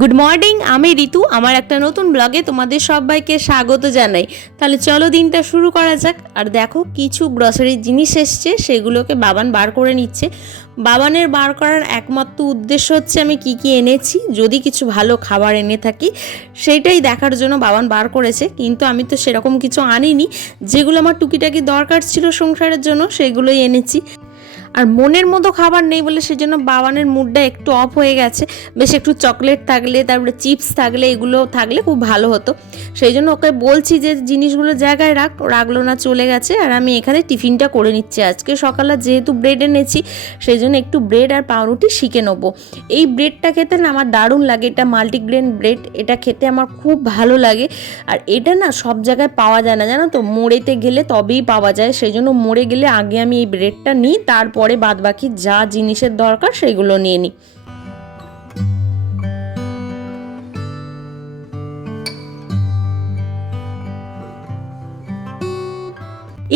Good morning, আমি ঋতু। আমার একটা নতুন ব্লগে তোমাদের সবাইকে স্বাগত জানাই। তাহলে চলো দিনটা শুরু করা যাক। আর দেখো কিছু গ্রসারির জিনিস এসছে, সেগুলোকে বাবান বার করে নিচ্ছে। বাবানের বার করার একমাত্র উদ্দেশ্য হচ্ছে আমি কি কি এনেছি, যদি কিছু ভালো খাবার এনে থাকি সেইটাই দেখার জন্য বাবান বার করেছে। কিন্তু আমি তো সেরকম কিছু আনিনি, যেগুলো আমার টুকিটাকি দরকার ছিল সংসারের জন্য সেগুলোই এনেছি। আর মনের মতো খাবার নেই বলে সেজন্য বাবানের মুডটা একটু অফ হয়ে গেছে। বেশ একটু চকলেট থাকলে, তারপরে চিপস থাকলে, এগুলো থাকলে খুব ভালো হতো। সেই জন্য ওকে বলছি যে জিনিসগুলো জায়গায় রাখলো না, চলে গেছে। আর আমি এখানে টিফিনটা করে নিচ্ছি। আজকে সকালে যেহেতু ব্রেড এনেছি, সেই জন্য একটু ব্রেড আর পাউরুটি শিখে নেবো। এই ব্রেডটা খেতে না আমার দারুণ লাগে। এটা মাল্টিগ্রেন ব্রেড, এটা খেতে আমার খুব ভালো লাগে। আর এটা না সব জায়গায় পাওয়া যায় না, জানো তো, মোড়েতে গেলে তবেই পাওয়া যায়। সেই জন্য মোড়ে গেলে আগে আমি এই ব্রেডটা নিই, তারপরে বাদবাকি যা জিনিসের দরকার সেগুলো নিয়ে নিই।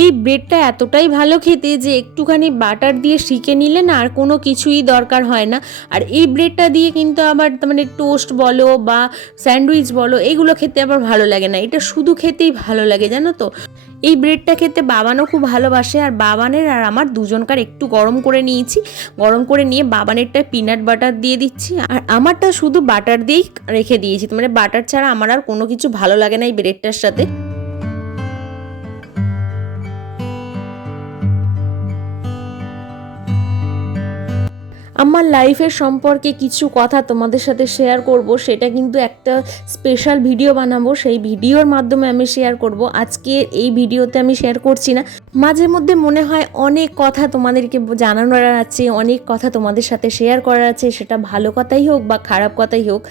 এই ব্রেডটা এতটাই ভালো খেতে যে একটুখানি বাটার দিয়ে শিখে নিলে না আর কোনো কিছুই দরকার হয় না। আর এই ব্রেডটা দিয়ে কিন্তু আবার মানে টোস্ট বলো বা স্যান্ডউইচ বলো, এগুলো খেতে আবার ভালো লাগে না। এটা শুধু খেতেই ভালো লাগে, জানো তো। এই ব্রেডটা খেতে বাবানও খুব ভালোবাসে। আর বাবানের আর আমার দুজনকার একটু গরম করে নিয়েছি। গরম করে নিয়ে বাবানেরটা পিনাট বাটার দিয়ে দিচ্ছি, আর আমারটা শুধু বাটার দিয়েই রেখে দিয়েছি। মানে বাটার ছাড়া আমার আর কোনো কিছু ভালো লাগে না এই ব্রেডটার সাথে। আমার লাইফের সম্পর্কে কিছু কথা তোমাদের সাথে শেয়ার করব। সেটা কিন্তু একটা স্পেশাল ভিডিও বানাবো, সেই ভিডিওর মাধ্যমে আমি শেয়ার করব। আজকে এই ভিডিওতে আমি শেয়ার করছি না। মাঝে মধ্যে মনে হয় অনেক কথা তোমাদেরকে জানানোর আছে, অনেক কথা তোমাদের সাথে শেয়ার করার আছে, সেটা ভালো কথাই হোক বা খারাপ কথাই হোক।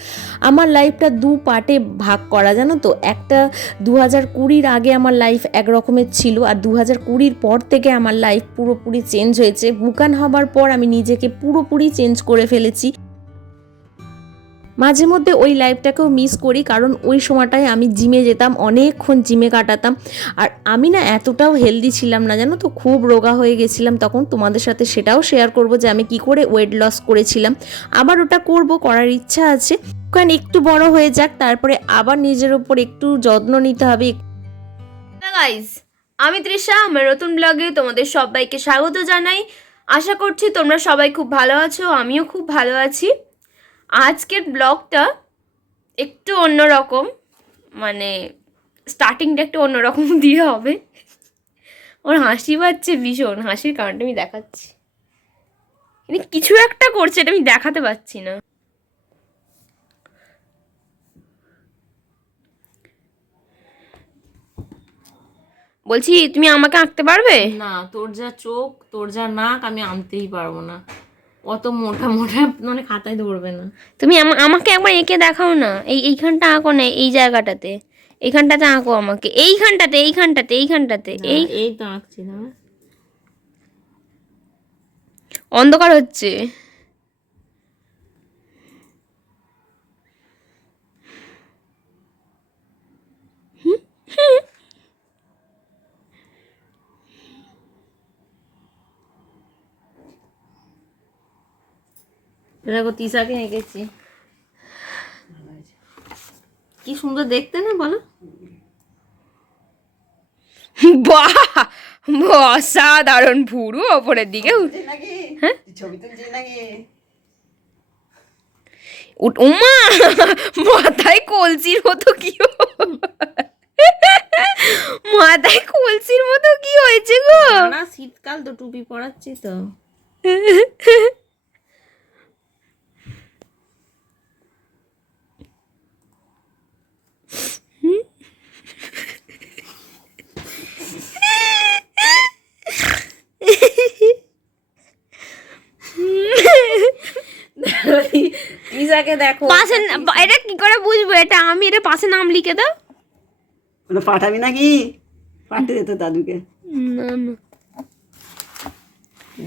আমার লাইফটা দু পার্টে ভাগ করা, জানো তো। একটা 2020-র আগে আমার লাইফ একরকমের ছিল, আর 2020-র পর থেকে আমার লাইফ পুরোপুরি চেঞ্জ হয়েছে। বুকান হবার পর আমি নিজেকে পুরোপুরি চেঞ্জ করে ফেলেছি। মাঝে মধ্যে ওই লাইফটাকেও মিস করি, কারণ ওই সময়টায় আমি জিমে যেতাম, অনেকক্ষণ জিমে কাটাতাম। আর আমি না এতটাও হেলদি ছিলাম না, জানো তো, খুব রোগা হয়ে গেছিলাম তখন। তোমাদের সাথে সেটাও শেয়ার করব যে আমি কি করে ওয়েট লস করেছিলাম। আবার ওটা করার ইচ্ছা আছে, কারণ একটু বড় হয়ে যাক, তারপরে আবার নিজের ওপর একটু যত্ন নিতে হবে। গাইস, আমি তৃষা, আমার নতুন ব্লগে তোমাদের সবাইকে স্বাগত জানাই। আশা করছি তোমরা সবাই খুব ভালো আছো, আমিও খুব ভালো আছি। আজকের ব্লগটা একটু অন্যরকম, মানে স্টার্টিংটা একটু অন্যরকম দিয়ে হবে। ওর হাসি পাচ্ছে ভীষণ, হাসির কারণটা আমি দেখাচ্ছি। কিছু একটা করছে, এটা আমি দেখাতে পাচ্ছি না। বলছি, তুমি আমাকে আঁকতে পারবে? না, তোর যা চোখ, তোর যা নাক, আমি আনতেই পারবো না। অত মোটা মোটা মানে খাতায় ধরবে না। তুমি আমাকে একবার এঁকে দেখাও না। এইখানটা আঁকো না, এই জায়গাটাতে, এইখানটাতে আঁকো আমাকে, এইখানটাতে। এই তো আঁকছি না। অন্ধকার হচ্ছে। দেখো তিশাকে এঁকেছি, কি সুন্দর দেখতে না বলো। বাহ, অসাধারণ। ভুরু ওপরের দিকে। হ্যাঁ, উমা, মাথায় কলসির মতো কি, মাথায় কলসির মতো কি হয়েছে গো? না, শীতকাল তো, টুপি পরাচ্ছি তো। তিশাকে দেখো। পাশে এটা কি করে বুঝবো এটা আমি? এটা পাশে নাম লিখে দাও। ওটা পাঠাবি নাকি? পাঠিয়ে দে তো দাদুকে। না না,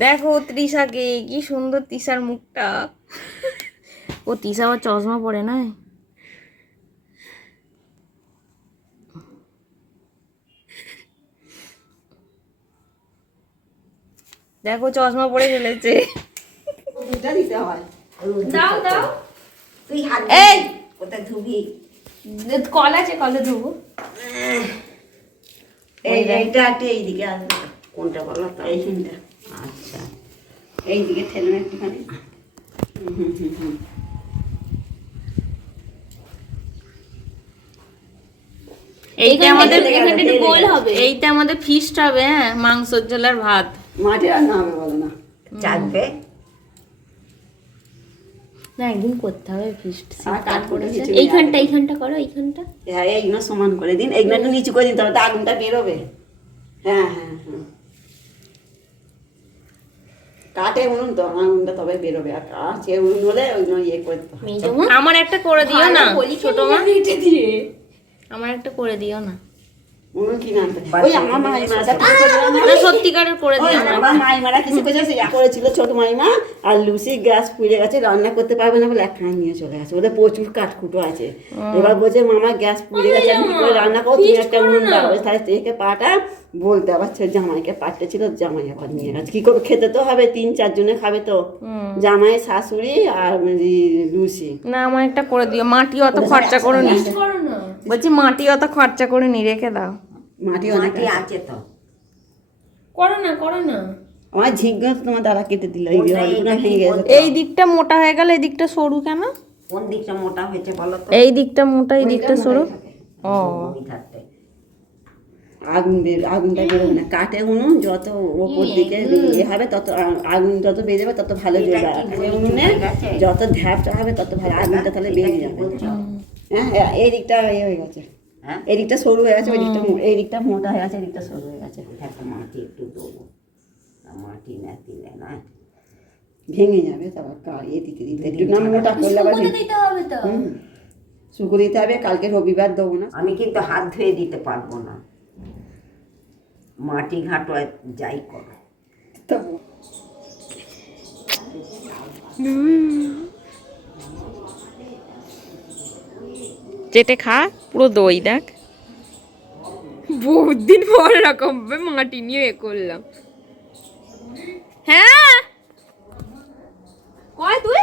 দেখো তৃষাকে, কি সুন্দর তৃষার মুখটা। ও তৃষা আবার চশমা পরে না। দেখো চশমা পরে ফেলেছে। দুটা দিতে হয়। দাও দাও। তুই হাত এই কোথায় ধুবি? কল আছে, কলে ধোবো। এইটা একটু এইদিকে আসবে। কোনটা বলো তো? এইখানটা। আচ্ছা, এইদিকে ঠেলে একটুখানি। এইটা আমাদের এখানটা একটু গোল হবে। এইটা আমাদের ফিস্ট হবে, হ্যাঁ, মাংসর ঝোল আর ভাত। মাঠে রান্না হবে বলো না? চাকবে না, একদিন করতে হবে ফিস্ট। আর কাঠকুটো কিছু নেই। এইখানটা করো, এইখানটা। হ্যাঁ, এইগুলো সমান করে দিন, এইগুলো একটু নিচু করে দিন, তবে তো আগুনটা বেরোবে। হ্যাঁ হ্যাঁ হ্যাঁ, কাঠে উনুন তো, আগুনটা তবে বেরোবে। আর কাছে উনুন হলে ওইগুলো ইয়ে করতে হয়। আমার একটা করে দিও না ছোট মা, এটা দিয়ে আমার একটা করে দিও না। উনুন কিনে আনতে। ওই আমার মাইমাটা না, সত্যিকারের করে দিও না। আমার মাইমারা কিছু করেছিল ছোট মাইমা, আর লুসি গ্যাস পুড়ে গেছে, রান্না করতে পারবে না বলে একখানা নিয়ে চলে গেছে। ওদের প্রচুর কাঠকুটো আছে। এবার বলছে মামা গ্যাস পুড়ে গেছে, আমি কি করে রান্না করবো, তুমি একটা উনুন দাও। তাহলে একে পাটা বলতে আবার জামাইকে পাঠতে ছিল, জামাই আবার নিয়ে গেছে। কি করবে, খেতে তো হবে, 3-4 জনে খাবে তো, জামাই, শাশুড়ি আর লুসি। না, আমার একটা করে দিও। মাটি অত খরচা করে নি, করো না। বলছি মাটি অত খরচা করে নি, রেখে দাও। মাটি অনেক আছে তো। করো না, করো না। আমার ঝিঙ্গা তো তোমার দাদা কেটে দিল, এই হলগুলো ভেঙে গেছে। এই দিকটা মোটা হয়ে গেল, এই দিকটা সরু কেন? কোন দিকটা মোটা হয়েছে বলো তো? এই দিকটা মোটা, এই দিকটা সরু। ও, আগুনটা বেরোবে না। কাঠে উনুন যত ওপর দিকে ইয়ে হবে, তত আগুন যত বেরোবে তত ভালো জ্বলবে। কাঠে উনুনে যত ধ্যাপটা হবে তত ভালো, আগুনটা তাহলে বেরিয়ে যাবে। হ্যাঁ, এই দিকটা ইয়ে হয়ে গেছে, এই দিকটা সরু হয়ে গেছে, এই দিকটা মোটা হয়ে গেছে, এই দিকটা সরু হয়ে গেছে। মাটি একটু দেবো, মাটি না দিলে না ভেঙে যাবে। তারপর ইয়ে দিতে দিতে একটু না মোটা করলে আবার দিতে হবে তো। শুকো দিতে হবে। কালকে রবিবার দেবো না। আমি কিন্তু হাত ধুয়ে দিতে পারবো না, মাটি ঘাটো যাই করো। চেটে খা, পুরো দই দেখ। বহুত দিন পর এরকম মাটি নিয়ে এ করলাম। হ্যাঁ, কয় তুই?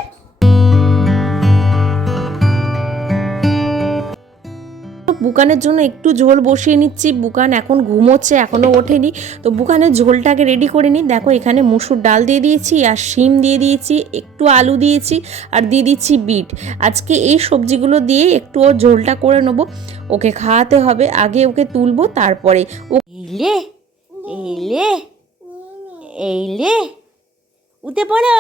বুকানের জন্য একটু ঝোল বসিয়ে নিচ্ছি। বুকান এখন ঘুমোচ্ছে, এখনও ওঠেনি। তো বুকানের ঝোলটাকে রেডি করে নিই। দেখো, এখানে মুসুর ডাল দিয়ে দিয়েছি, আর শিম দিয়ে দিয়েছি, একটু আলু দিয়েছি, আর দিয়ে দিচ্ছি বিট। আজকে এই সবজিগুলো দিয়ে একটু ওর ঝোলটা করে নেবো। ওকে খাওয়াতে হবে, আগে ওকে তুলবো, তারপরে ও এইলে এইলে এইলে উঠে পড়ো।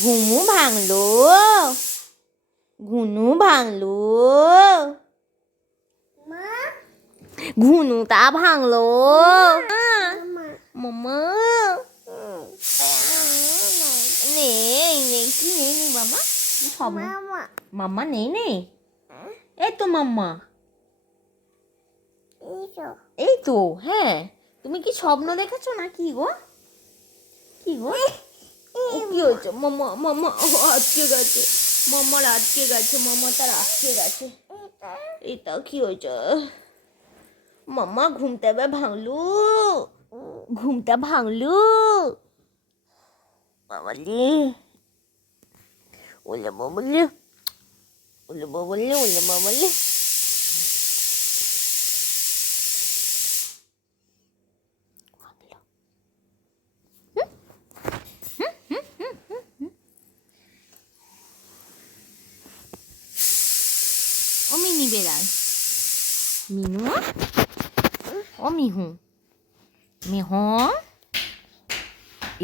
ঘুমু ভাঙলো, ঘুনু ভাঙলো, ঘুনুটা ভাঙলো। মামা নেই নেই, কি নেই নেই বাবা, সব মাম্মা নেই নেই। এই তো মাম্মা, এই তো। হ্যাঁ, তুমি কি স্বপ্ন দেখেছো না কি গো? কি গো, কি হয়েছে? মাম্মা মাম্মা আটকে গেছে, মাম্মার আটকে গেছে, মাম্মা তার আটকে গেছে। এটা কি হয়েছে? মাম্মা ঘুমটা এবার ভাঙলু, ঘুমটা ভাঙলু বাবালি। ওলে বাবালি, ওলে বাবালি, ওলে বাবালি। ও মিনি বেড়াল, মিনু, ও মিহু, মিহু,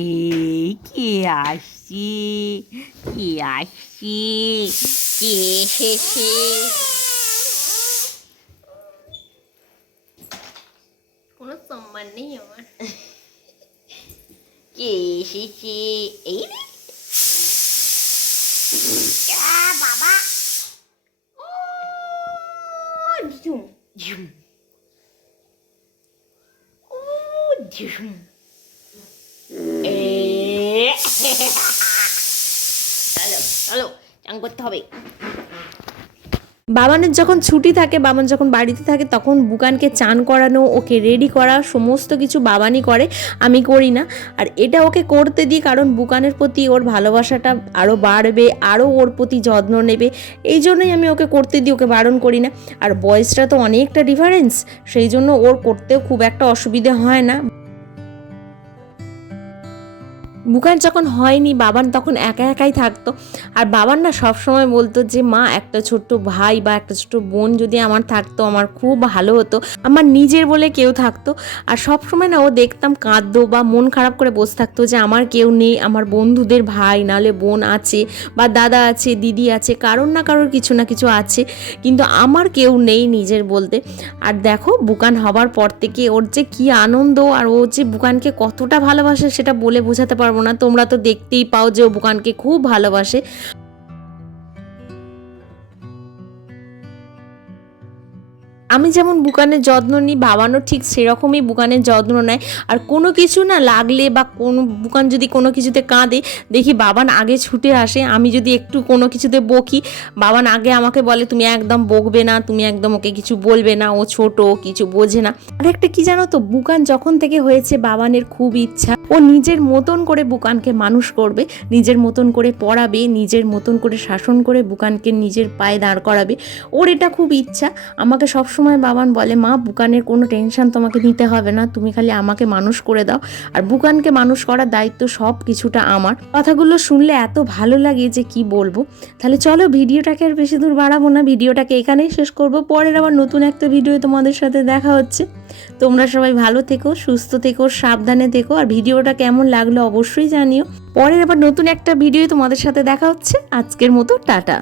এই কে আসছে, কে আসছে, কে এসেছে? কোনো সম্মান নেই আমার। কে এসেছে? এই রে বাবা, ঝুম ঝুম, ও ঝুম। চলো চলো, চান করতে হবে। বাবানের যখন ছুটি থাকে, বাবান যখন বাড়িতে থাকে, তখন বুকানকে চান করানো, ওকে রেডি করা সমস্ত কিছু বাবানই করে, আমি করি না। আর এটা ওকে করতে দিই কারণ বুকানের প্রতি ওর ভালোবাসাটা আরও বাড়বে, আরও ওর প্রতি যত্ন নেবে, এই জন্যই আমি ওকে করতে দিই, ওকে বারণ করি না। আর বয়সটা তো অনেকটা ডিফারেন্স, সেই জন্য ওর করতেও খুব একটা অসুবিধে হয় না। বুকান যখন হয়নি বাবান তখন একা একাই থাকতো, আর বাবান না সবসময় বলতো যে মা একটা ছোট্ট ভাই বা একটা ছোট্ট বোন যদি আমার থাকতো আমার খুব ভালো হতো, আমার নিজের বলে কেউ থাকতো। আর সবসময় না ও দেখতাম কাঁদতো বা মন খারাপ করে বসে থাকতো যে আমার কেউ নেই, আমার বন্ধুদের ভাই নাহলে বোন আছে বা দাদা আছে, দিদি আছে, কারোর না কারোর কিছু না কিছু আছে, কিন্তু আমার কেউ নেই নিজের বলতে। আর দেখো বুকান হবার পর থেকে ওর যে কী আনন্দ, আর ও যে বুকানকে কতটা ভালোবাসে সেটা বলে বোঝাতে পারবো না, তোমরা তো দেখতেই পাও যে ও বুকানকে খুব ভালোবাসে। আমি যেমন বুকানের যত্ন নিই, বাবানও ঠিক সেরকমই বুকানের যত্ন নেয়। আর কোনো কিছু না লাগলে বা কোনো বুকান যদি কোনো কিছুতে কাঁদে, দেখি বাবান আগে ছুটে আসে। আমি যদি একটু কোনো কিছুতে বকি, বাবান আগে আমাকে বলে তুমি একদম বকবে না, তুমি একদম ওকে কিছু বলবে না, ও ছোট, কিছু বোঝে না। আর একটা কি জানো তো, বুকান যখন থেকে হয়েছে বাবানের খুব ইচ্ছা ও নিজের মতন করে বুকানকে মানুষ করবে, নিজের মতন করে পড়াবে, নিজের মতন করে শাসন করে বুকানকে নিজের পায়ে দাঁড় করাবে। ওর এটা খুব ইচ্ছা। আমাকে সবসময় বাবান বলে মা বুকানের কোনো টেনশন তোমাকে নিতে হবে না, তুমি খালি আমাকে মানুষ করে দাও, আর বুকানকে মানুষ করার দায়িত্ব সব কিছুটা আমার। কথাগুলো শুনলে এত ভালো লাগে যে কি বলবো। তাহলে চলো ভিডিওটাকে আর বেশি দূর বাড়াবো না, ভিডিওটাকে এখানেই শেষ করবো। পরের আবার নতুন একটা ভিডিও তোমাদের সাথে দেখা হচ্ছে। তোমরা সবাই ভালো থেকো, সুস্থ থেকো, সাবধানে থেকো, আর ভিডিওটা কেমন লাগলো অবশ্যই জানিও। পরের আবার নতুন একটা ভিডিও তোমাদের সাথে দেখা হচ্ছে। আজকের মতো টাটা।